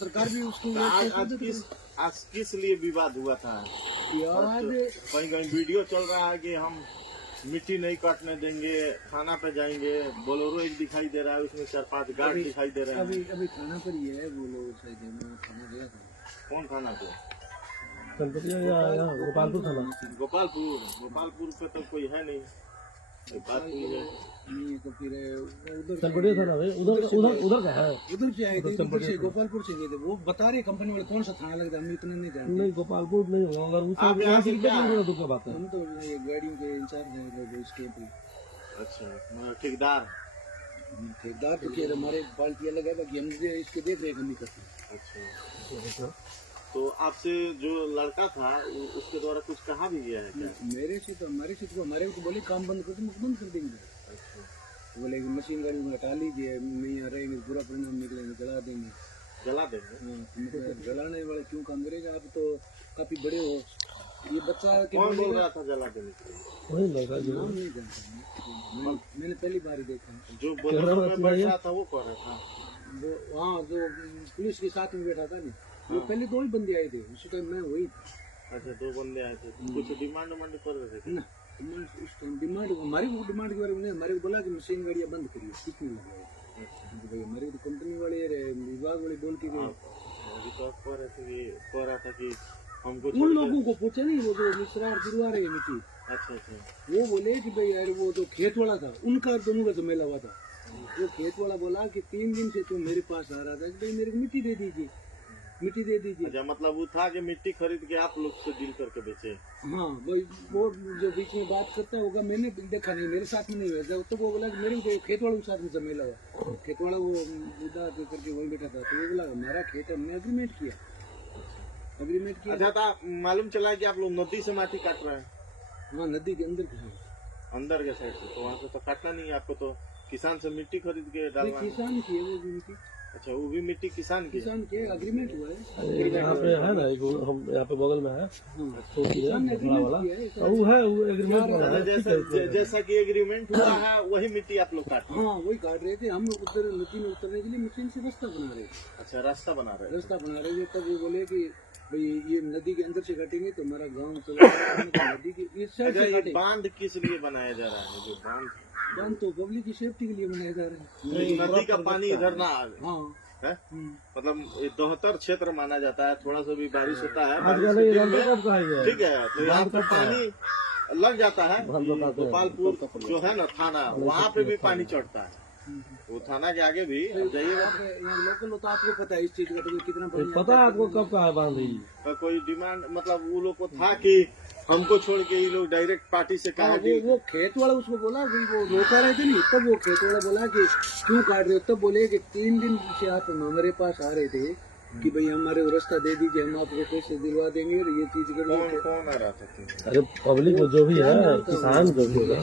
सरकार भी उसको आज किस लिए विवाद हुआ था? कहीं कहीं वीडियो चल रहा है कि हम मिट्टी नहीं काटने देंगे, थाना पे जाएंगे। बोलेरो एक दिखाई दे रहा है, उसमें 4-5 गार्ड दिखाई दे रहे हैं। अभी थाना पर ही है वो लोग, थाना गया था। कौन थाना पे? गोपालपुर थाना। गोपालपुर पे तो कोई है नहीं। नहीं तो फिर चनपटिया थाना है, उधर का है। उधर से आए थे, उधर से गोपालपुर से गए थे। वो बता रहे कंपनी वाले कौन सा थाना लगता है, हम इतना नहीं जानते। नहीं गोपालपुर नहीं होगा, अगर आप यहाँ से क्या दूर का बात है। हम तो ये गाड़ियों के इंचार्ज हैं इसके पे। अच्छा, ठेकेदार तो क्या हमारे पार्टी अलग है, बाकी हम इसके देख रेख नहीं करते। अच्छा, तो आपसे जो लड़का था उसके द्वारा कुछ कहा भी गया है क्या? हमारे को बोले काम बंद कर दो, बंद कर देंगे। अच्छा। बोले मशीन गाड़ी में हटा लीजिए, नहीं आ रहेंगे, बुरा परिणाम निकलेंगे, जला देंगे। हाँ, जलाने वाले क्यों काम करेगा? आप तो काफी बड़े हो। ये बच्चा कौन बोल रहा था जला देने के लिए? वही लड़का जो नाम नहीं जानता, मैंने पहली बार ही देखा। जो बोलेरो में बैठा था वो कौन था? वो वहाँ जो पुलिस के साथ में बैठा था ना, वो पहले 2 ही बंदे आए थे, उसी टाइम मैं वही था। अच्छा, 2 बंदे आए थे। कुछ डिमांड कर रहे थे ना? डिमांड हमारी डिमांड के बारे में हमारे को बोला कि मशीन गाड़ियाँ बंद करिए, कितनी लगा भाई हमारे तो कंपनी वाले विभाग वाले बोल के गए। अभी तो कह रहा था कि हमको उन लोगों को पूछा नहीं, वो जो मिश्रा और गिरवा रहे मिट्टी। अच्छा, वो बोले कि भाई यार वो जो खेत वाला था उनका दोनों का तो मेला हुआ था। वो खेत वाला बोला कि 3 दिन से तो मेरे पास आ रहा था कि भाई मेरे को मिट्टी दे दीजिए। अच्छा, मतलब वो था कि मिट्टी खरीद के आप लोग से डील करके बेचे। हाँ भाई, वो जो बीच में बात करता होगा, मैंने देखा नहीं, मेरे साथ में नहीं हुआ। तो वो बोला कि मेरे खेत वालों के साथ में जमेला हुआ। खेत वाला वो मुद्दा करके वही बैठा था, तो वो बोला हमारा खेत है, हमने एग्रीमेंट किया। अच्छा, था मालूम चला कि आप लोग नदी से माटी काट रहे हैं? हाँ, नदी के अंदर अंदर के साइड से, तो वहाँ से तो काटना नहीं है आपको, तो किसान से मिट्टी खरीद के डालना। किसान की है वो भी मिट्टी। अच्छा, वो भी मिट्टी किसान की एग्रीमेंट हुआ है। यहाँ पे है ना, हम यहाँ पे बगल में है, तो वो है वो एग्रीमेंट। जैसा कि एग्रीमेंट हुआ है वही मिट्टी आप लोग काट। हाँ, वही काट रहे थे हम लोग। नदी में उतरने के लिए मशीन से रास्ता बना रहे थे। अच्छा, रास्ता बना रहे तब वो बोले कि भाई ये नदी के अंदर से काटेंगे तो हमारा गाँव नदी के इस साइड से काटेंगे। बांध किस लिए बनाया जा रहा है? जो बांध तो पब्लिक की सेफ्टी के लिए बनाया जा रहा है। नदी का पानी इधर ना आए। हाँ है? मतलब 72 क्षेत्र माना जाता है, थोड़ा सा भी बारिश होता है ठीक है, तो यहाँ पे पानी लग जाता है। गोपालपुर जो है ना थाना, वहाँ पे भी पानी चढ़ता है। वो थाना के आगे भी जाइएगा। लोकल तो आपको पता है इस चीज का, तो कितना पता है आपको कब का है बांध? कोई डिमांड मतलब वो लोग को था कि हमको छोड़ के ये लोग डायरेक्ट पार्टी से कहा। वो खेत वाला उसको बोला कि वो रोका रहे थे नहीं, तब वो खेत वाला बोला कि क्यों काट रहे हो? तब बोले कि 3 दिन से आप हमारे पास आ रहे थे कि भाई हमारे रास्ता दे दीजिए, हम आपको पैसे दिलवा देंगे और ये चीज कर। कौन आ रहा था? अरे पब्लिक जो भी है, किसान जो भी है।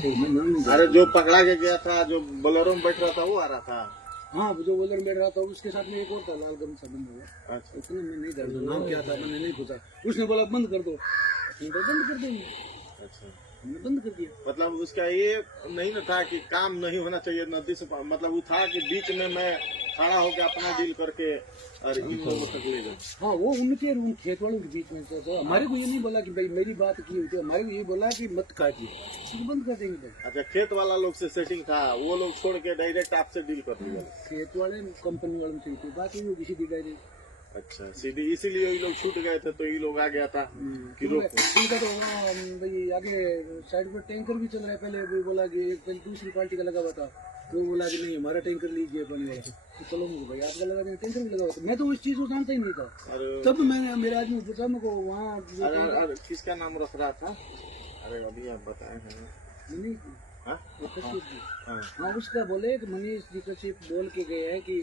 अरे जो पकड़ा के गया था, जो बोलेरो में बैठ रहा था, वो आ रहा था। हाँ, जो बोलेरो में बैठ रहा था उसके साथ में एक और था, लाल गमछा बंद हुआ। अच्छा, इतना मैं नहीं जानता नाम क्या था, मैंने नहीं पूछा। उसने बोला बंद कर दो, बंद कर देंगे। अच्छा, हमने बंद कर दिया। मतलब उसका ये नहीं ना था कि काम नहीं होना चाहिए नदी से, मतलब वो था कि बीच में मैं खड़ा होकर अपना डील करके और इन लोगों तक ले जाऊं। हाँ, वो उनके उन खेत वालों के बीच में था। हमारे को ये नहीं बोला कि भाई मेरी बात की हुई थी, हमारे को ये बोला कि मत काटिए, तो बंद कर देंगे। अच्छा, खेत वाला लोग से सेटिंग था, वो लोग छोड़ के डायरेक्ट आपसे डील कर लिया। खेत वाले कंपनी वालों से बात ही होगी सीधी डायरेक्ट। अच्छा, सीधी, इसीलिए ये लोग छूट गए थे, तो ये लोग आ गया था कि रोको। इनका तो भाई आगे साइड पर टैंकर भी चल रहा है। पहले भी बोला कि दूसरी पार्टी का लगा हुआ था, तो बोला कि नहीं हमारा टैंकर लीजिए पानी वाला, तो चलो मुझे भाई आपका लगा देंगे, टैंकर भी लगा हुआ था। मैं तो उस चीज को जानता ही नहीं था। तब मैंने मेरे आदमी पूछा मेरे को वहाँ किसका नाम रख रहा था? अरे अभी आप बताए हैं। हाँ, उसका बोले कि मनीष जी कश्यप बोल के गए हैं कि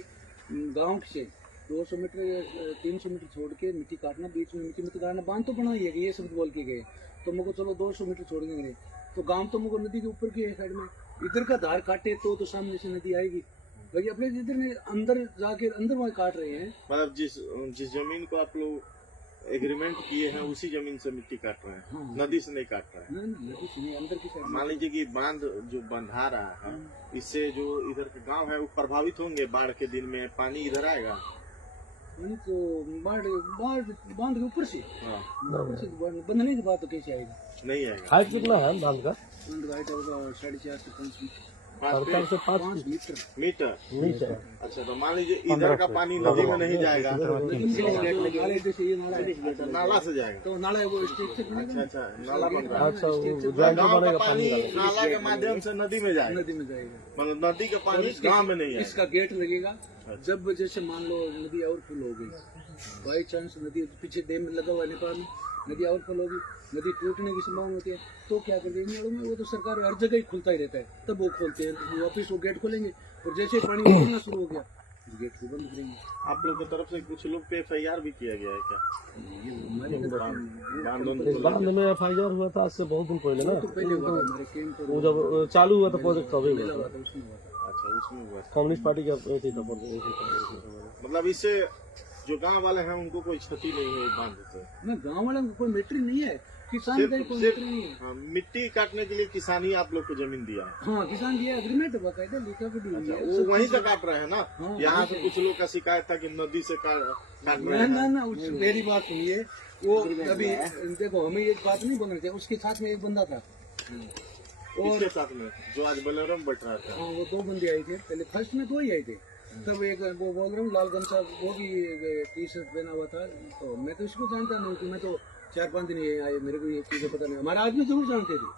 गाँव से 200 मीटर 300 मीटर छोड़ के मिट्टी काटना, बीच में मिट्टी काटना, बांध तो बना ही है, ये शब्द बोल के गए। तो मेरे को चलो 200 मीटर छोड़ देंगे, तो गांव तो मेरे को नदी के ऊपर की है साइड में, इधर का धार काटे तो सामने से नदी आएगी। भाई अपने इधर में अंदर जाके अंदर वहाँ काट रहे हैं। मतलब जिस जमीन को आप लोग एग्रीमेंट किए हैं उसी जमीन से मिट्टी काट रहे हैं। हाँ। नदी से नहीं काट रहे हैं। नदी से नहीं, अंदर की साइड। मान लीजिए कि बांध जो बंधा रहा है, इससे जो इधर के गांव है वो प्रभावित होंगे। बाढ़ के दिन में पानी इधर आएगा, पानी तो बांध के ऊपर से हाँ, ऊपर से बंधने की बात तो कैसे आएगा? नहीं आएगा। हाइट कितना है बांध का? बांध का हाइट होगा 4.5 से 5 सरकार से 5 मीटर। मीटर। मीटर। अच्छा, तो मान लीजिए इधर का पानी नदी में नहीं जाएगा, नाले जैसे ये नाला है अच्छा नाला से जाएगा। तो नाला है वो स्ट्रक्चर बनेगा अच्छा अच्छा, नाला बन रहा है। अच्छा वो ज्वाइंट गाँव बनेगा का पानी पानी का। नाला के माध्यम से नदी में जाएगा, नदी में जाएगा। मतलब नदी का पानी गाँव में नहीं आएगा। इसका गेट लगेगा। जब जैसे मान लो नदी और फुल हो गई, बाई चांस नदी पीछे डैम लगा हुआ है नेपाल में, नदी और फुल होगी, नदी टूटने की संभावना होती है, तो क्या कर देंगे में वो तो सरकार हर जगह ही खुलता ही रहता है, तब वो खोलते हैं वापिस वो गेट खोलेंगे और जैसे पानी निकलना शुरू हो गया गेट को बंद करेंगे। आप लोग की तरफ से कुछ लोग पे FIR भी किया गया है क्या? ये हमारे इस बांध में FIR हुआ था आज से बहुत दिन पहले ना, तो पहले हुआ था हमारे कैंप वो जब चालू हुआ था प्रोजेक्ट तभी हुआ था। हुआ था, उसमें हुआ था। अच्छा, उसमें हुआ था। कम्युनिस्ट पार्टी का थी तब प्रोजेक्ट। मतलब इससे जो गांव वाले हैं उनको कोई क्षति नहीं है इस बांध से? ना गाँव वाला कोई मैटर नहीं है, किसान का कोई सिर्फ मैटर नहीं है। हाँ, मिट्टी काटने के लिए किसान ही आप लोग को जमीन दिया है। हाँ, किसान ये एग्रीमेंट बकायदा लिखा भी दी हुई अच्छा, है। वो वहीं से काट रहे हैं ना? हाँ, यहाँ से कुछ लोग का शिकायत था कि नदी से काट रहे ना हैं। ना मेरी बात सुनिए, वो अभी देखो हमें ये बात नहीं बोल रहे थे, उसके साथ में एक बंदा था और इसके साथ में जो आज बोलेरो में बैठ रहा था। हाँ वो 2 बंदे आए थे, पहले फर्स्ट में 2 ही आए थे, तब एक वो बोल रहा हूँ लाल गमछा वो भी T-शर्ट पहना हुआ था, तो मैं तो इसको जानता नहीं कि मैं तो 4-5 दिन ये आए, मेरे को ये चीजें पता नहीं। हमारा आदमी जरूर जानते थे,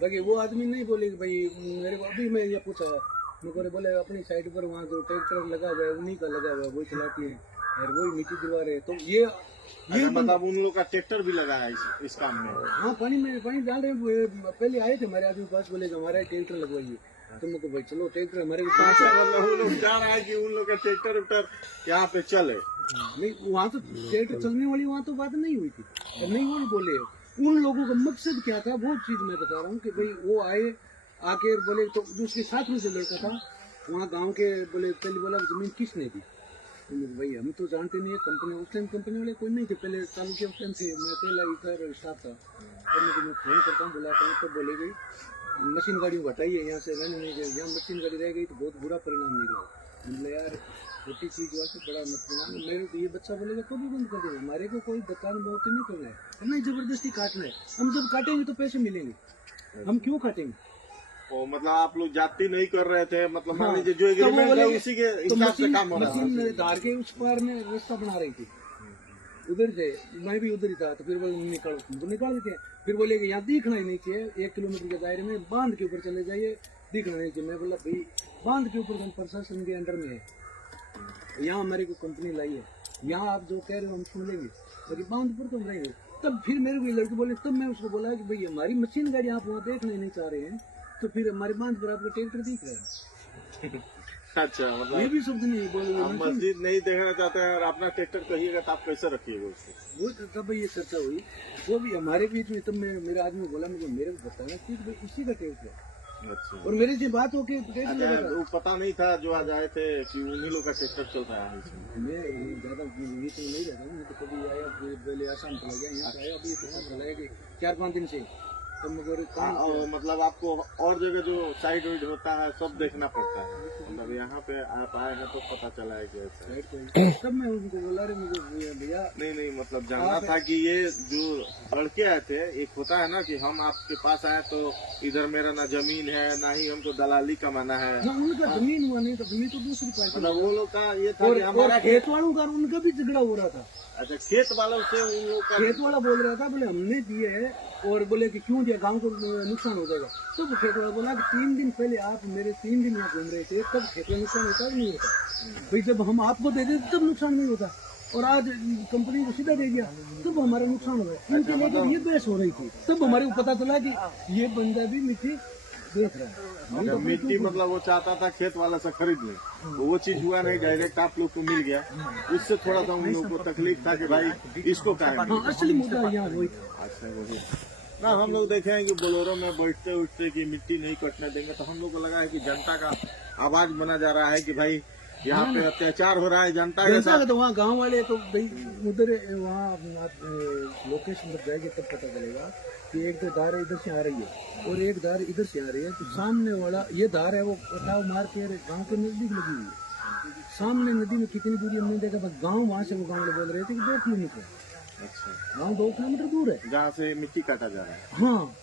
बाकी वो आदमी नहीं बोले कि भाई मेरे को अभी मैं ये पूछा मेरे को बोले अपनी साइड पर वहाँ जो ट्रैक्टर लगा हुआ है उन्हीं का लगा हुआ है, वही चलाती है और वही मिट्टी दिलवा रहे हैं। तो ये अच्छा, मतलब उन लोग का ट्रैक्टर भी लगा है इस काम में। हाँ पानी डाल रहे हैं। पहले आए थे हमारे आदमी पास, बोले हमारा ट्रैक्टर लगवाइए, तो मेरे को भाई चलो ट्रैक्टर हमारे को अच्छा, मतलब उन लोग चाह रहा है कि उन लोग का ट्रैक्टर उक्टर यहाँ पे चले। नहीं, वहाँ तो ट्रैक्टर चलने वाली वहाँ तो बात नहीं हुई थी, नहीं वो बोले। उन लोगों का मकसद क्या था वो चीज मैं बता रहा हूँ कि भाई वो आए आके बोले, तो जो उसके साथ में जो लड़का था वहाँ गाँव के बोले, पहले बोला जमीन किसने दी, तो भाई हम तो जानते नहीं है, कंपनी उस टाइम कंपनी वाले कोई नहीं थे, पहले चालू के उस टाइम से मैं पहला इधर स्टाफ था, तो मैं फोन करता हूँ बुलाता हूँ, तो बोले गई मशीन गाड़ी हटाइए यहाँ से, रहने नहीं गए, यहाँ मशीन गाड़ी रह गई तो बहुत बुरा परिणाम निकला। मतलब यार छोटी चीज हुआ तो बड़ा मतलब मेरे को ये बच्चा बोलेगा तो भी बंद कर देगा, हमारे को कोई दुकान बहुत नहीं करना है, नहीं जबरदस्ती काटना है, हम जब काटेंगे तो पैसे मिलेंगे, हम क्यों काटेंगे? ओ, मतलब आप लोग जाति नहीं कर रहे थे, मतलब मान हाँ, लीजिए जो तो वो एग्रीमेंट है बोले- उसी के तो हिसाब से काम हो रहा है। मशीन धार के उस पार में रास्ता बना रही थी, उधर से मैं भी उधर ही था, तो फिर बोले निकाल देते हैं, फिर बोले कि यहाँ दिखना ही नहीं चाहिए, 1 किलोमीटर के दायरे में बांध के ऊपर चले जाइए, दिखना नहीं चाहिए। मैं बोला भाई बांध के ऊपर हम प्रशासन के अंडर में है, यहाँ हमारी को कंपनी लाई है, यहाँ आप जो कह रहे हो हम सुन लेंगे, बाकी बांध पर तो हम रहेंगे। तब फिर मेरे को ये लड़के बोले, तब मैं उसको बोला कि भाई हमारी मशीन गाड़ी आप वहाँ देखना नहीं चाह रहे हैं, तो फिर हमारे बांध पर आपका ट्रैक्टर दिख रहा है। अच्छा, ये मतलब भी शब्द नहीं आप बोले, मस्जिद नहीं देखना चाहते हैं और अपना ट्रैक्टर कहिएगा तो आप कैसे रखिएगा उसको? वो तब ये चर्चा हुई, वो भी हमारे बीच में, तब मेरा आदमी बोला मेरे को बताना कि भाई उसी का ट्रैक्टर है, अच्छा, और मेरे से बात होके अच्छा, वो पता नहीं था जो आज आए थे कि उन्हीं लोग का ट्रैक्टर चलता है। मैं ज्यादा बीच में नहीं रहता हूँ, मैं तो कभी आया पहले आसाम चला गया, यहाँ आया अभी पता चला है कि 4-5 दिन से, तब मुझे और मतलब आपको और जगह जो साइड वाइड होता है सब देखना पड़ता है, मतलब यहाँ पे आप आए हैं तो पता चला है कि ऐसा। तब मैं उनको बोला रे मुझे भैया, नहीं मतलब जानना था कि ये जो लड़के आए थे, एक होता है ना कि हम आपके पास आए तो इधर मेरा ना जमीन है ना ही हमको दलाली कमाना है, ना उनका जमीन हुआ नहीं, तो जमीन तो दूसरी पार्टी, मतलब वो लोग का ये था कि और हमारा खेत वालों का उनका भी झगड़ा हो रहा था। अच्छा, खेत वालों से उन लोग का खेत वाला बोल रहा था, बोले हमने दिए है, और बोले कि क्यों दिया, गांव को नुकसान हो जाएगा। तो वो खेत वाला बोला कि 3 दिन पहले आप मेरे 3 दिन यहाँ घूम रहे थे, तब खेत में नुकसान होता है नहीं होता, भाई जब हम आपको दे देते तब नुकसान नहीं होता, और आज कंपनी को सीधा दे दिया तब हमारा नुकसान हो गया। इनके लेकर ये बहस हो रही थी, तब हमारे को पता चला कि ये बंदा भी मिट्टी देख रहा है। हम तो मिट्टी मतलब वो चाहता था खेत वाला से खरीद ले, तो वो चीज हुआ नहीं, डायरेक्ट आप लोग को मिल गया, उससे थोड़ा सा उन लोगों को तकलीफ था कि भाई इसको क्या हाँ, असली मुद्दा यहाँ वही था। अच्छा वही ना, हम लोग देखे हैं कि बोलेरो में बैठते उठते कि मिट्टी नहीं कटने देंगे, तो हम लोग को लगा है कि जनता का आवाज बना जा रहा है कि भाई यहाँ पे अत्याचार हो रहा है जनता के जनता साथ। का तो वहाँ गांव वाले तो भाई उधर वहाँ लोकेशन पर जाएंगे तब पता चलेगा कि एक तो धार इधर से आ रही है और एक धार इधर से आ रही है, तो सामने वाला ये धार है वो कटाव मार के गांव के नजदीक लगी हुई है, सामने नदी में कितनी दूरी हमने देखा, बस गांव वहां से वो गांव वाले बोल रहे थे कि 2 किलोमीटर, अच्छा, गांव 2 किलोमीटर दूर है। जहाँ से मिट्टी काटा जा रहा है। हाँ,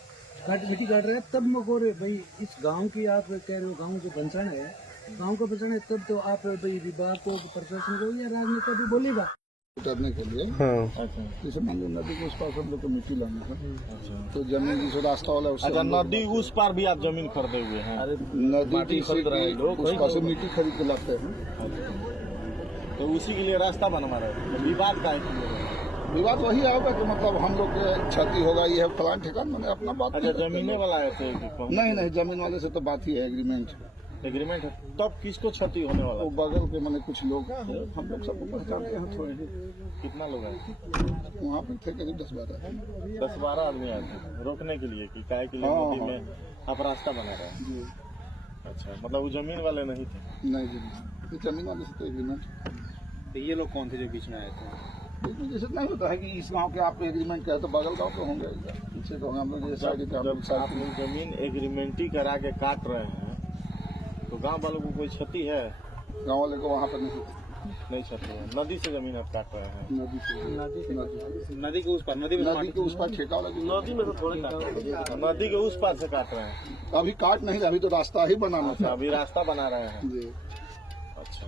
मिट्टी काट रहा है। तब मैं बोल रहे भाई इस गांव की आप कह रहे हो, गांव जो बंचन है, गांव का बंचन है, तब तो आप भाई विभाग को, प्रशासन को या राजनेता भी बोलेगा उतरने के लिए। जैसे मान लो नदी के उस पास हम लोग को मिट्टी लानी है, तो जमीन जिस रास्ता वाला है उससे अच्छा, हम लोग नदी उस पार भी आप जमीन खरीदे हुए हैं? नदी की खरीद रहे हैं लोग, उस पास से मिट्टी खरीद के लाते हैं। तो उसी के लिए रास्ता बनवा रहे हैं। तो विवाद का है? विवाद वही आएगा कि मतलब हम लोग के क्षति होगा, ये है फलान ठिकान, मैंने अपना बात अच्छा, जमीने वाला आए थे कि कौन? नहीं, जमीन वाले से तो बात ही है, एग्रीमेंट है। तब किसको क्षति होने वाला? वो बगल के मैंने कुछ लोग, हम लोग सबको पहचानते हैं थोड़े। कितना लोग हैं? वहाँ पे थे करीब 10-12 10-12 आदमी आए थे रोकने के लिए कि काय के लिए हाँ, नदी में आप रास्ता बना रहे हैं। जी। अच्छा, मतलब वो जमीन वाले नहीं थे? नहीं जी, जमीन वाले से तो एग्रीमेंट। तो ये लोग कौन थे जो बीच में आए थे? जैसे नहीं होता है कि इस गांव के आप एग्रीमेंट करे तो बगल गांव के होंगे, पीछे तो हम लोग जब आप लोग जमीन एग्रीमेंट ही करा के काट रहे हैं, तो गांव वालों को कोई क्षति है? गांव वाले को वहाँ पर नहीं क्षति है। नदी से जमीन आप काट रहे हैं? नदी के उस पर, नदी के उस पर ठेका वाला नदी में तो थोड़े काट रहे हैं। नदी के उस पार से काट रहे हैं? अभी काट नहीं, अभी तो रास्ता ही बनाना था। अभी रास्ता बना रहे हैं। जी। अच्छा,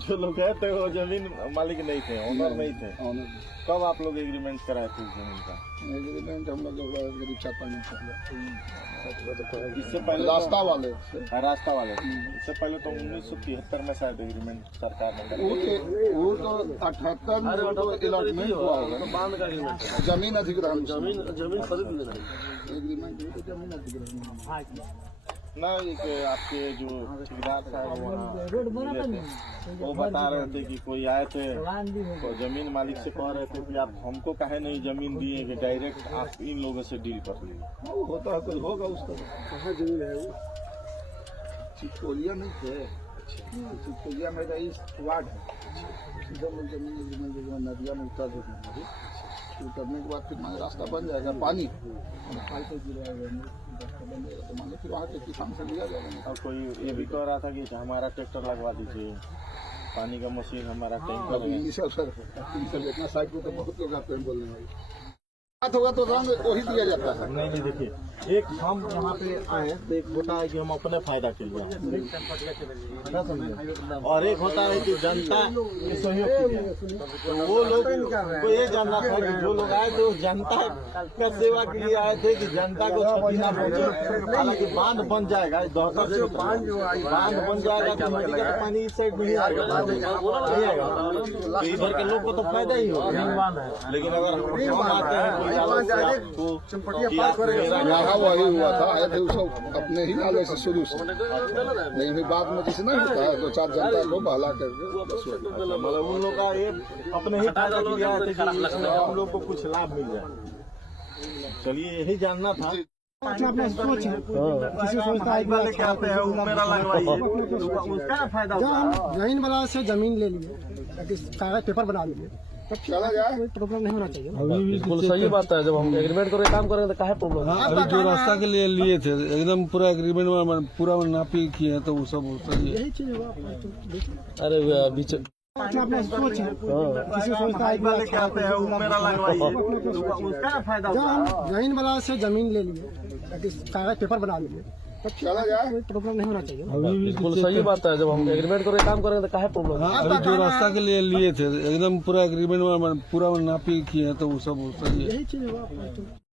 जो लोग गए थे वो जमीन मालिक नहीं थे, ओनर नहीं थे। कब आप लोग एग्रीमेंट कराए थे जमीन का? एग्रीमेंट हम लोग करीब 4-5 दिन पहले। इससे पहले रास्ता वाले रास्ता वाले इससे पहले तो 1973 में शायद एग्रीमेंट सरकार ने कराया। वो तो 78 में अलॉटमेंट हुआ होगा, बांध का एग्रीमेंट है। जमीन अधिग्रहण। जमीन खरीद लेना एग्रीमेंट हुई तो जमीन अधिग्रहण। ना, एक आपके जो ठेकेदार साहब वहाँ वो बता रहे थे कि कोई आए थे तो जमीन मालिक से कह रहे थे कि आप हमको काहे नहीं जमीन दिए कि डायरेक्ट आप इन लोगों से डील कर लीजिए। वो होता है, कोई होगा उसका। कहाँ जमीन है वो? चिचकोलिया में थे। चिचकोलिया में रईस वार्ड है। सीधा में जमीन नदिया में उतर देते, उतरने के बाद फिर हमारा रास्ता बन जाएगा, पानी से गिराएगा, रास्ता बन जाएगा तो मान लो फिर वहाँ के किसान से लिया जाएगा। और कोई ये भी कह रहा था कि हमारा ट्रैक्टर लगवा दीजिए, पानी का मशीन हमारा टैंकर है। सर इतना साइड में तो बहुत लोग आते हैं बोलने वाले। बात होगा तो रंग वही दिया जाता है। नहीं, देखिए, एक हम यहाँ पे आए तो एक होता है कि हम अपने फायदा के लिए, और एक होता है कि जनता के सहयोग के लिए। तो वो लोग को ये जानना था कि जो लोग आए थे वो जनता का सेवा के लिए आए थे कि जनता को क्षति ना पहुंचे। हालांकि बांध बन जाएगा, बांध बन जाएगा तो नदी का पानी इस साइड नहीं आएगा, तो इधर के लोग को तो फायदा ही होगा। लेकिन अगर हम आते हैं यहाँ वही हुआ था, आए थे उसको अपने ही नाले से शुरू से, लेकिन फिर बाद में जैसे नहीं होता है 2-4 जनता को बहला करके बस हो गया। मतलब उन लोग का ये अपने ही फायदा के लिए आए थे कि हम लोग को कुछ लाभ मिल जाए। चलिए, यही जानना था। अपना सोच है, किसी सोचता है उसका फायदा जमीन वाला से जमीन ले लिए, कागज पेपर बना लिए, तब चला जाए, कोई प्रॉब्लम नहीं होना चाहिए। अभी बिल्कुल सही बात है। जब हम एग्रीमेंट करके काम करेंगे तो काहे प्रॉब्लम है? अभी जो रास्ता के लिए लिए थे एकदम पूरा एग्रीमेंट में पूरा नापी किए हैं, तो वो सब सही है। यही चीज होगा अपना, तो देखिए अरे बीच अपना सोच है, किसी सोचता है उसका फायदा जमीन वाला से जमीन ले लिए, कागज पेपर बना लिए, तब चला जाए, कोई प्रॉब्लम नहीं होना चाहिए। अभी बिल्कुल सही बात है। जब हम एग्रीमेंट करके काम करेंगे तो काहे प्रॉब्लम है? अभी जो रास्ता के लिए लिए थे एकदम पूरा एग्रीमेंट में पूरा नापी किए हैं, तो वो सब सही है। यही चीज होगा अपना, तो